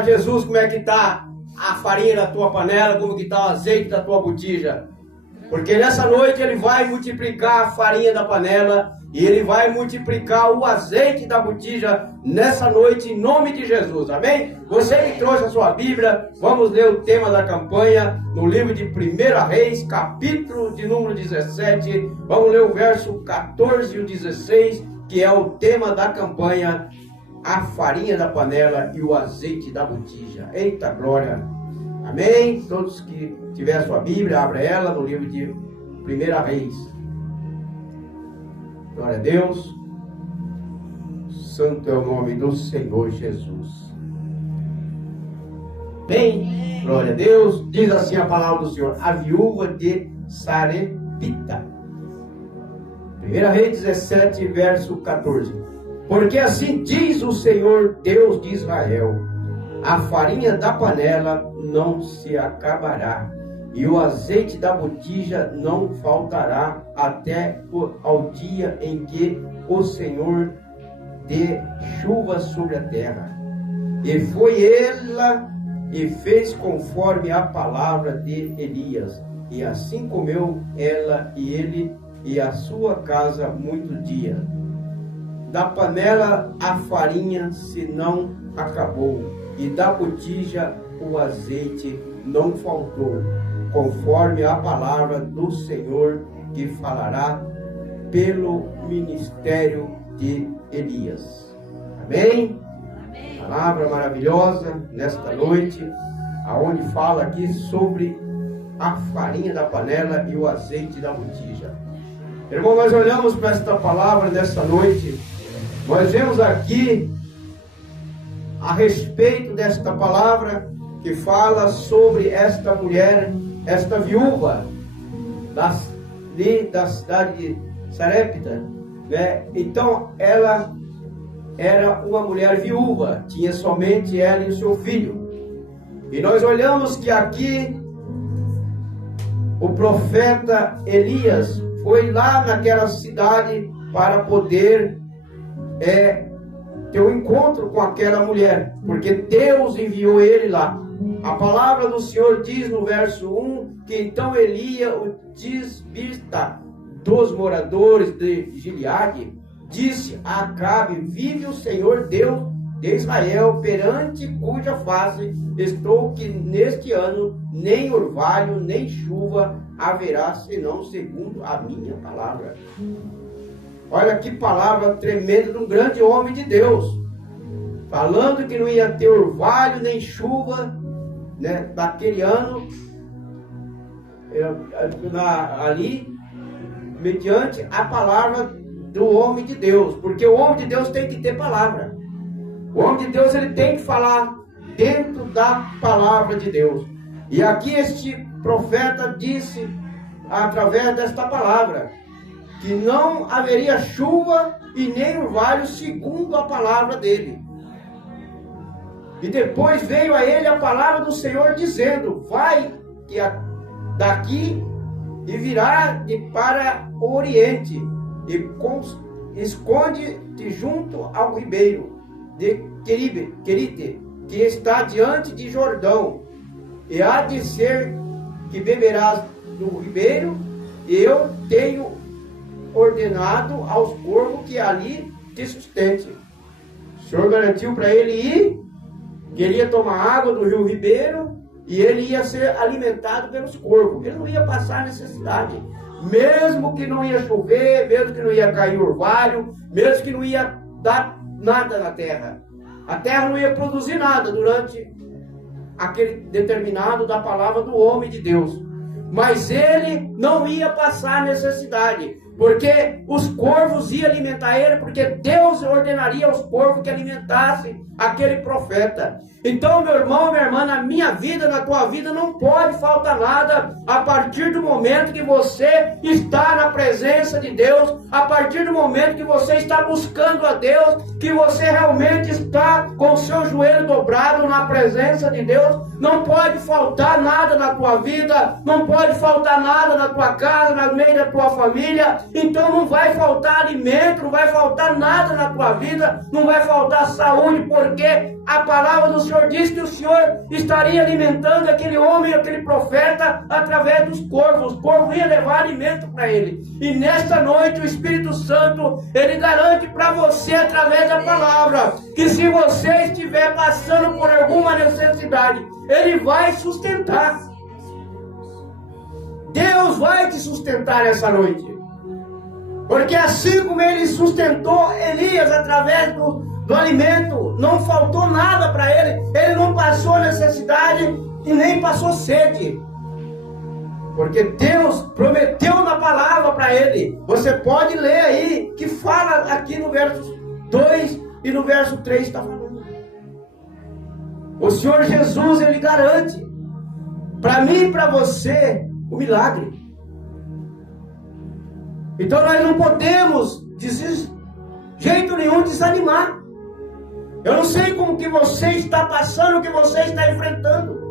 Jesus, como é que está a farinha da tua panela, como que está o azeite da tua botija? Porque nessa noite Ele vai multiplicar a farinha da panela e Ele vai multiplicar o azeite da botija nessa noite, em nome de Jesus, amém? Você que trouxe a sua Bíblia, vamos ler o tema da campanha no livro de 1 Reis, capítulo de número 17, vamos ler o verso 14 e o 16, que é o tema da campanha, a farinha da panela e o azeite da botija. Eita glória! Amém? Todos que tiver a sua Bíblia, abra ela no livro de 1 Reis. Glória a Deus. Santo é o nome do Senhor Jesus. Bem, glória a Deus. Diz assim a palavra do Senhor: a viúva de Sarepta. 1 Reis 17, verso 14. Porque assim diz o Senhor Deus de Israel: a farinha da panela não se acabará, e o azeite da botija não faltará até ao dia em que o Senhor dê chuva sobre a terra. E foi ela e fez conforme a palavra de Elias, e assim comeu ela e ele e a sua casa muito dia. Da panela a farinha se não acabou, e da botija o azeite não faltou, conforme a palavra do Senhor que falará pelo ministério de Elias. Amém? Amém. Palavra maravilhosa nesta noite, aonde fala aqui sobre a farinha da panela e o azeite da botija. Irmão, nós olhamos para esta palavra nesta noite, nós vemos aqui a respeito desta palavra que fala sobre esta mulher, esta viúva da cidade de Sarepta, né? Então ela era uma mulher viúva, tinha somente ela e o seu filho. E nós olhamos que aqui o profeta Elias foi lá naquela cidade para poder ter um encontro com aquela mulher, porque Deus enviou ele lá. A palavra do Senhor diz no verso 1 que então Elias, o tisbita dos moradores de Gileade, disse a Acabe: vive o Senhor Deus de Israel, perante cuja face estou, que neste ano nem orvalho nem chuva haverá, senão segundo a minha palavra. Olha que palavra tremenda de um grande homem de Deus, falando que não ia ter orvalho nem chuva, né, daquele ano, ali, mediante a palavra do homem de Deus, porque o homem de Deus tem que ter palavra. O homem de Deus, ele tem que falar dentro da palavra de Deus. E aqui este profeta disse, através desta palavra, que não haveria chuva e nem orvalho segundo a palavra dele. E depois veio a ele a palavra do Senhor dizendo: vai daqui e virá para o oriente e esconde-te junto ao ribeiro de Querite, que está diante de Jordão, e há de ser que beberás do ribeiro, e eu tenho ordenado aos corvos que ali te sustente. O Senhor garantiu para ele ir, que ele ia tomar água do rio Ribeiro e ele ia ser alimentado pelos corvos. Ele não ia passar necessidade, mesmo que não ia chover, mesmo que não ia cair orvalho, mesmo que não ia dar nada na terra. A terra não ia produzir nada durante aquele determinado da palavra do homem de Deus. Mas ele não ia passar necessidade, porque os corvos iam alimentar ele, porque Deus ordenaria aos corvos que alimentassem aquele profeta. Então, meu irmão, minha irmã, na minha vida, na tua vida, não pode faltar nada a partir do momento que você está na presença de Deus, a partir do momento que você está buscando a Deus, que você realmente está com o seu joelho dobrado na presença de Deus. Não pode faltar nada na tua vida, não pode faltar nada na tua casa, no meio da tua família, então não vai faltar alimento, não vai faltar nada na tua vida, não vai faltar saúde, porque a palavra do Senhor diz que o Senhor estaria alimentando aquele homem, aquele profeta, através dos corvos. Os corvos iam levar alimento para ele. E nesta noite o Espírito Santo, ele garante para você, através da palavra, que se você estiver passando por alguma necessidade, ele vai sustentar. Deus vai te sustentar essa noite. Porque assim como ele sustentou Elias através do alimento, não faltou nada para ele, ele não passou necessidade e nem passou sede. Porque Deus prometeu na palavra para ele. Você pode ler aí, que fala aqui no verso 2 e no verso 3 está falando. O Senhor Jesus, ele garante para mim e para você o milagre. Então nós não podemos, de jeito nenhum, desanimar. Eu não sei como que você está passando, o que você está enfrentando.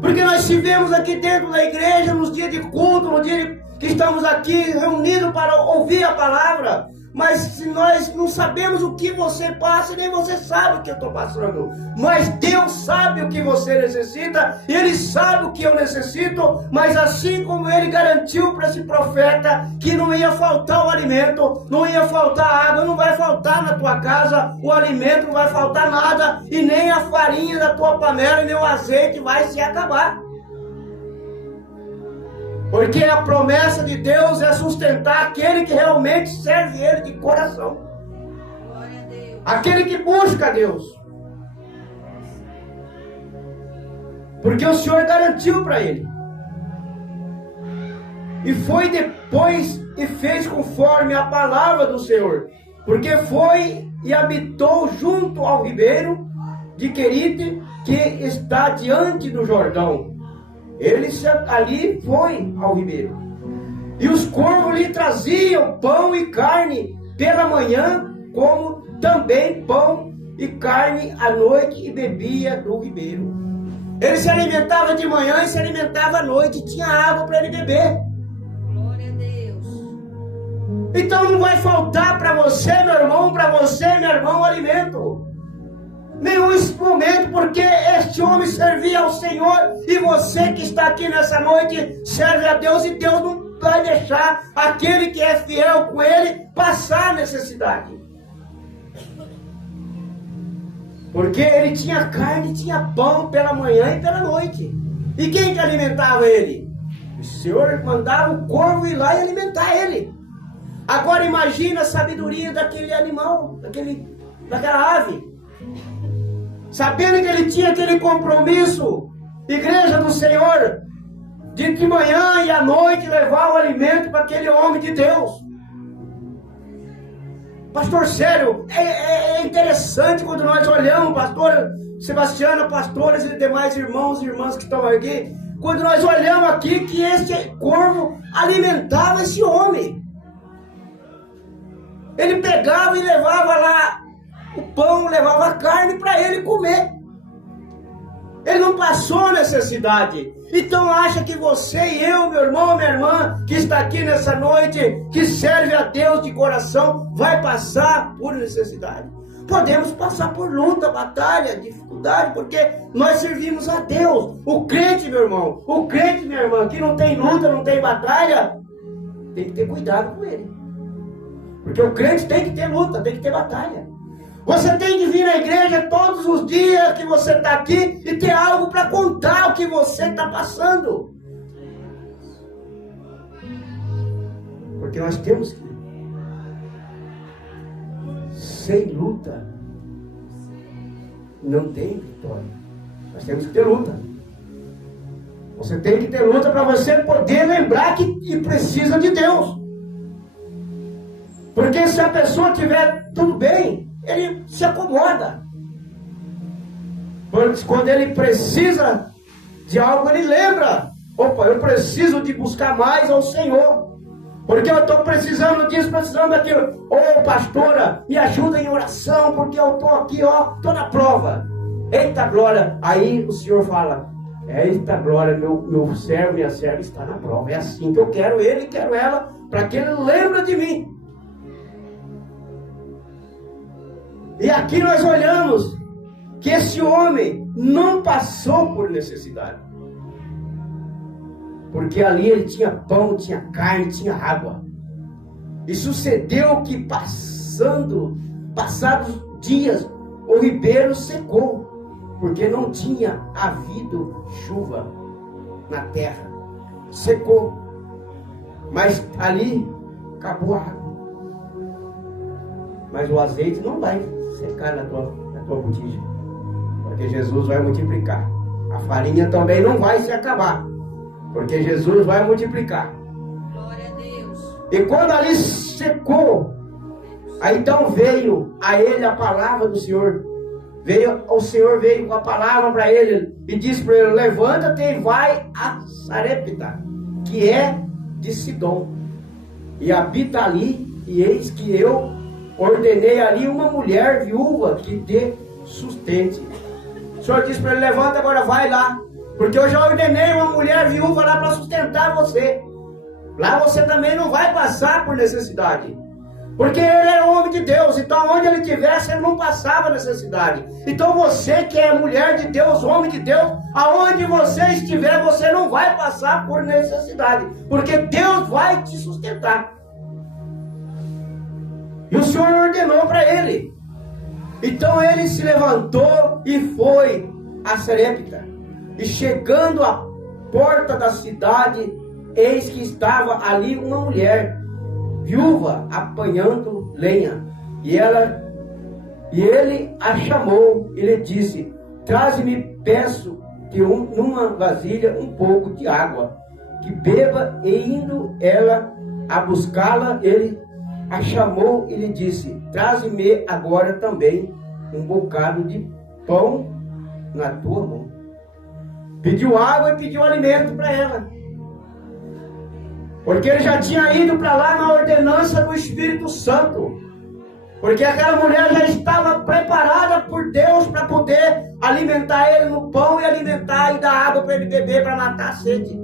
Porque nós estivemos aqui dentro da igreja, nos dias de culto, no dia que estamos aqui reunidos para ouvir a palavra. Mas se nós não sabemos o que você passa, nem você sabe o que eu estou passando. Mas Deus sabe o que você necessita, Ele sabe o que eu necessito. Mas assim como Ele garantiu para esse profeta que não ia faltar o alimento, não ia faltar água, não vai faltar na tua casa o alimento, não vai faltar nada, e nem a farinha da tua panela, e nem o azeite vai se acabar. Porque a promessa de Deus é sustentar aquele que realmente serve Ele de coração. Glória a Deus. Aquele que busca a Deus. Porque o Senhor garantiu para ele. E foi depois e fez conforme a palavra do Senhor. Porque foi e habitou junto ao ribeiro de Querite, que está diante do Jordão. Ele ali foi ao ribeiro. E os corvos lhe traziam pão e carne pela manhã, como também pão e carne à noite, e bebia do ribeiro. Ele se alimentava de manhã e se alimentava à noite, e tinha água para ele beber. Glória a Deus. Então não vai faltar para você, meu irmão, para você, meu irmão, alimento. Nenhum momento, porque este homem servia ao Senhor, e você que está aqui nessa noite serve a Deus, e Deus não vai deixar aquele que é fiel com Ele passar necessidade. Porque ele tinha carne, tinha pão pela manhã e pela noite. E quem que alimentava ele? O Senhor mandava o corvo ir lá e alimentar ele. Agora imagina a sabedoria daquele animal, daquela ave. Sabendo que ele tinha aquele compromisso, igreja do Senhor, de manhã e à noite levar o alimento para aquele homem de Deus. Pastor, sério, é interessante quando nós olhamos, pastor Sebastiana, pastores e demais irmãos e irmãs que estão aqui, quando nós olhamos aqui que esse corvo alimentava esse homem. Ele pegava e levava lá o pão, levava a carne para ele comer. Ele não passou necessidade. Então acha que você e eu, meu irmão, minha irmã, que está aqui nessa noite, que serve a Deus de coração, vai passar por necessidade? Podemos passar por luta, batalha, dificuldade, porque nós servimos a Deus. O crente, meu irmão, o crente, minha irmã, que não tem luta, não tem batalha, tem que ter cuidado com ele. Porque o crente tem que ter luta, tem que ter batalha. Você tem que vir na igreja todos os dias que você está aqui e ter algo para contar o que você está passando. Porque nós temos que, sem luta, não tem vitória. Nós temos que ter luta. Você tem que ter luta para você poder lembrar que precisa de Deus. Porque se a pessoa tiver tudo bem, ele se acomoda. Quando ele precisa de algo, ele lembra: opa, eu preciso de buscar mais ao Senhor, porque eu estou precisando disso, precisando daquilo. Ô pastora, me ajuda em oração, porque eu estou aqui, estou na prova. Eita glória. Aí o Senhor fala: eita glória, meu servo, minha serva está na prova. É assim que eu quero ele, quero ela, para que ele lembre de mim. E aqui nós olhamos que esse homem não passou por necessidade. Porque ali ele tinha pão, tinha carne, tinha água. E sucedeu que passados dias, o ribeiro secou, porque não tinha havido chuva na terra. Secou. Mas ali acabou a água. Mas o azeite não vai secar na tua botija, porque Jesus vai multiplicar. A farinha também não vai se acabar, porque Jesus vai multiplicar. Glória a Deus. E quando ali secou, aí então veio a ele a palavra do Senhor. O Senhor veio com a palavra para ele e disse para ele: levanta-te e vai a Sarepta, que é de Sidom, e habita ali, e eis que eu ordenei ali uma mulher viúva que te sustente. O Senhor disse para ele: levanta, agora vai lá, porque eu já ordenei uma mulher viúva lá para sustentar você. Lá você também não vai passar por necessidade, porque ele é homem de Deus. Então onde ele estivesse, ele não passava necessidade. Então você que é mulher de Deus, homem de Deus, aonde você estiver, você não vai passar por necessidade, porque Deus vai te sustentar. E o Senhor ordenou para ele. Então ele se levantou e foi a Sarepta. E chegando à porta da cidade, eis que estava ali uma mulher viúva apanhando lenha. E ele a chamou e lhe disse: traze-me, peço, numa vasilha um pouco de água, que beba. E indo ela a buscá-la, ele a chamou e lhe disse: traze-me agora também um bocado de pão na tua mão. Pediu água e pediu alimento para ela, porque ele já tinha ido para lá na ordenança do Espírito Santo, porque aquela mulher já estava preparada por Deus para poder alimentar ele no pão e alimentar e dar água para ele beber, para matar a sede.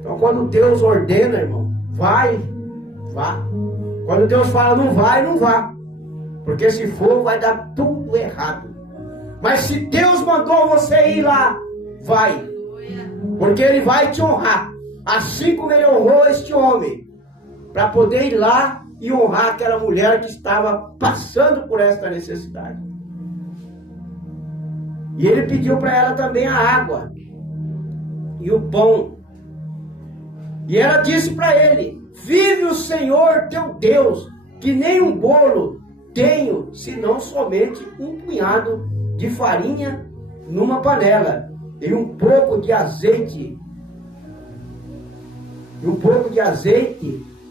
Então quando Deus ordena, irmão, vai, vá. Quando Deus fala não vai, não vá, porque se for vai dar tudo errado. Mas se Deus mandou você ir lá, vai, porque Ele vai te honrar, assim como Ele honrou este homem, para poder ir lá e honrar aquela mulher que estava passando por esta necessidade. E Ele pediu para ela também a água e o pão. E ela disse para ele: vive o Senhor teu Deus, que nem um bolo tenho, senão somente um punhado de farinha numa panela e um pouco de azeite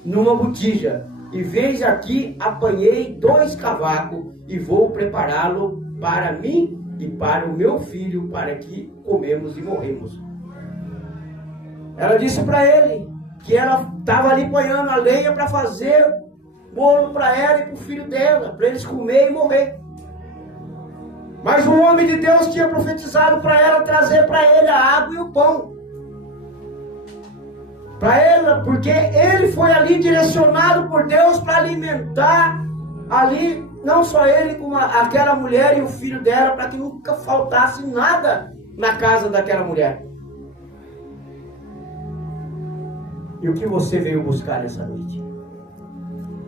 numa botija. E veis aqui, apanhei 2 cavacos e vou prepará-lo para mim e para o meu filho, para que comemos e morremos. Ela disse para ele que ela estava ali apanhando a lenha para fazer bolo para ela e para o filho dela, para eles comer e morrer. Mas o homem de Deus tinha profetizado para ela trazer para ele a água e o pão. Para ela, porque ele foi ali direcionado por Deus para alimentar ali, não só ele, como aquela mulher e o filho dela, para que nunca faltasse nada na casa daquela mulher. E o que você veio buscar nessa noite?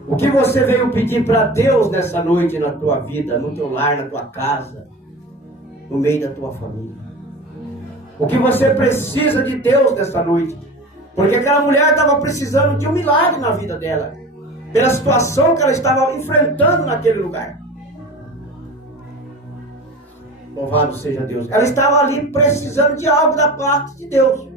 O que você veio pedir para Deus nessa noite, na tua vida, no teu lar, na tua casa, no meio da tua família? O que você precisa de Deus nessa noite? Porque aquela mulher estava precisando de um milagre na vida dela, pela situação que ela estava enfrentando naquele lugar. Louvado seja Deus. Ela estava ali precisando de algo da parte de Deus.